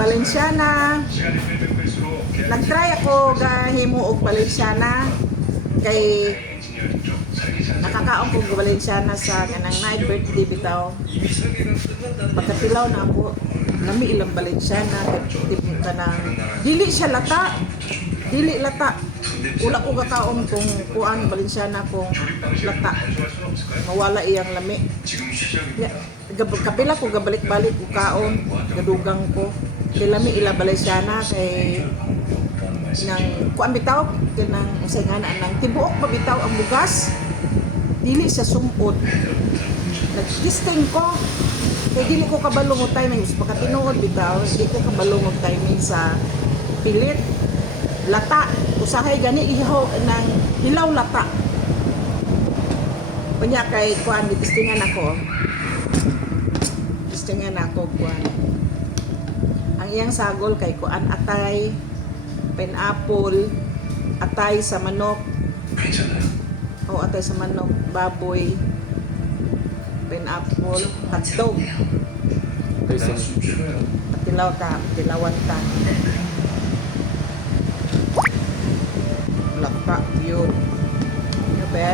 Balenciana. Nag-try ako gahimo og Balenciana kay nakakaon ko og Balenciana sa kanang night birthday bitaw. Pagkatilaw na ako, lami ilang Balenciana kanang dili siya lata. Dili lata. Wala ko kakaon kung kuan Balenciana kung lata. Mawala iyang lami. Kapila ko gabalik-balik ko kaon, gadugang ko. Kay lami ila Balenciana kay nang kuan bitaw kanang usay nga nang tibuok pa bitaw ang bugas. Dili siya sumot. Nag-testing ko. Kay dili ko kabalo mo timing sa tinuod bitaw, dili ko kabalo mo timing sa pilit. Lata, usahay gani ihaw ng hilaw lata. Kunya kay kuan testingan ako. Testingan ako kuan. Ang iyang sagol kay kuan atay, pineapple, atay sa manok. O atay sa manok, baboy, pineapple, hotdog. Tilawan ta. Lapa yun. Ano ba?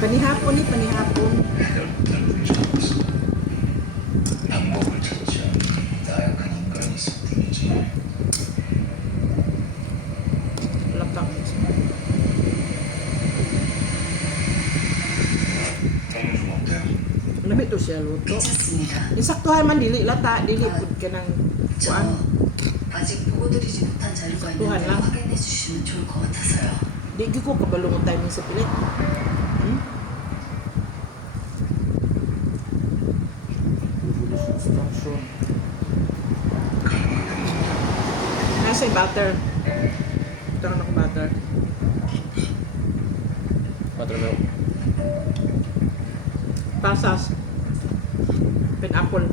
Panihapon ni panihapon. Lapa. Labi to siya luto. Insaktuhan man dili lata, dili pud ka ng kuan. 아직 보고드리지 못한 자료가 있는데 확인해 주시면 좋을 것 같아서요. Di ko kabalo mo timing sa pilit. Nasa yung butter. Ito na ng butter. Buttermilk. Pasas. Pineapple.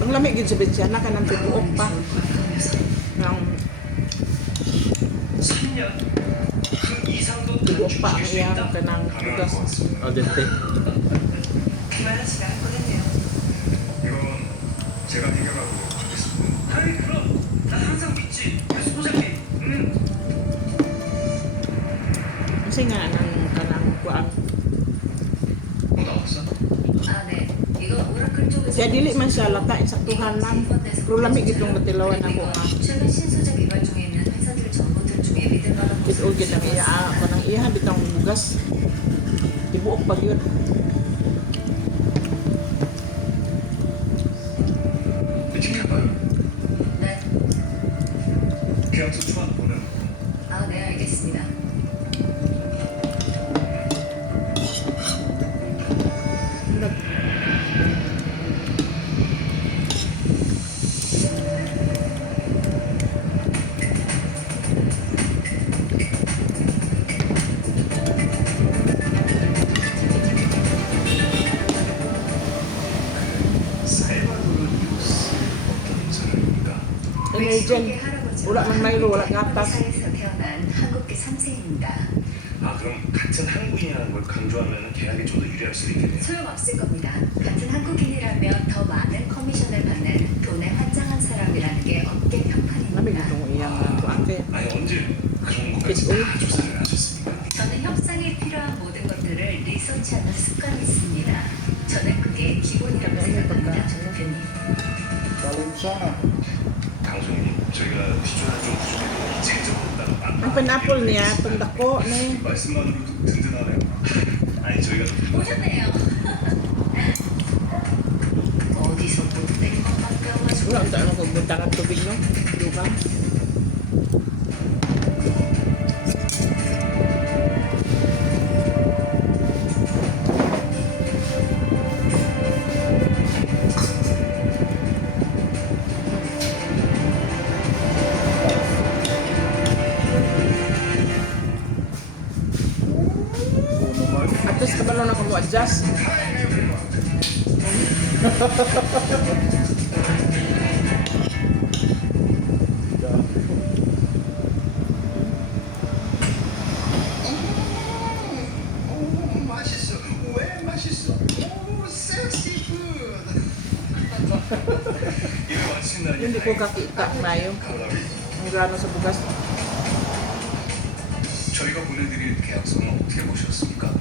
Ang lamig yun sa Balenciana ka ng tibuok pa. Ng tibuok pa ang iyang ka ng bugas. Al dente. 제가 해결하고 가겠습니다. 아니 그럼 난 항상 믿지. 그래서 포장해. Kasi nga ng kanang kuan. 뭐 나왔어? 아 네. 이거 오라클 쪽에서 Kaya dili man siya lata, insaktuhan lang. Pero lamig itong matilawan ako nga. 최근 신소재 개발 중에 있는 회사들 정보들 중에 믿을 만한 Kitol kita ng iya, kanang iya, bitang bugas. Tibuok pa yun. 지켜봐요. 네. 계약서 초안 보내놓고. 아 네 알겠습니다. 살바도르 뉴스 어떤 사람입니까? Emergent. Wala man mayro, wala gatas. 회사에서 태어난 한국계 3세입니다. 아 그럼 같은 한국인이라는 걸 강조하면 계약에 좀 더 유리할 수도 있겠네요. 소용없을 겁니다. 같은 한국인이라면 더 많은 커미션을 받는 돈에 환장한 사람이라는 게 업계 Lamig 평판입니다. itong iyang kuan. 아니 언제 그런 것까지 다 조사를 하셨습니까? 저는 협상에 필요한 모든 것들을 리서치하는 습관이 있습니다. 저는 그게 기본이라고 생각합니다, 대표님. 강소희님 저희가 시초는 좀 부족해도 이체적으로 Ang pineapple niya, itong dako na yun. 말씀만으로도 든든하네요. 아니 저희가 오셨네요. 어디서 또 땡것만 껴가지고 Wala, ang kung bunta ng tubig, no? Lubang. At least kabalo na kung mo-adjust. 일을 마친다니 Hindi ko kakita na yung 칼라리, ang grano sa bugas. 저희가 보내드릴 계약서는 어떻게 보셨습니까?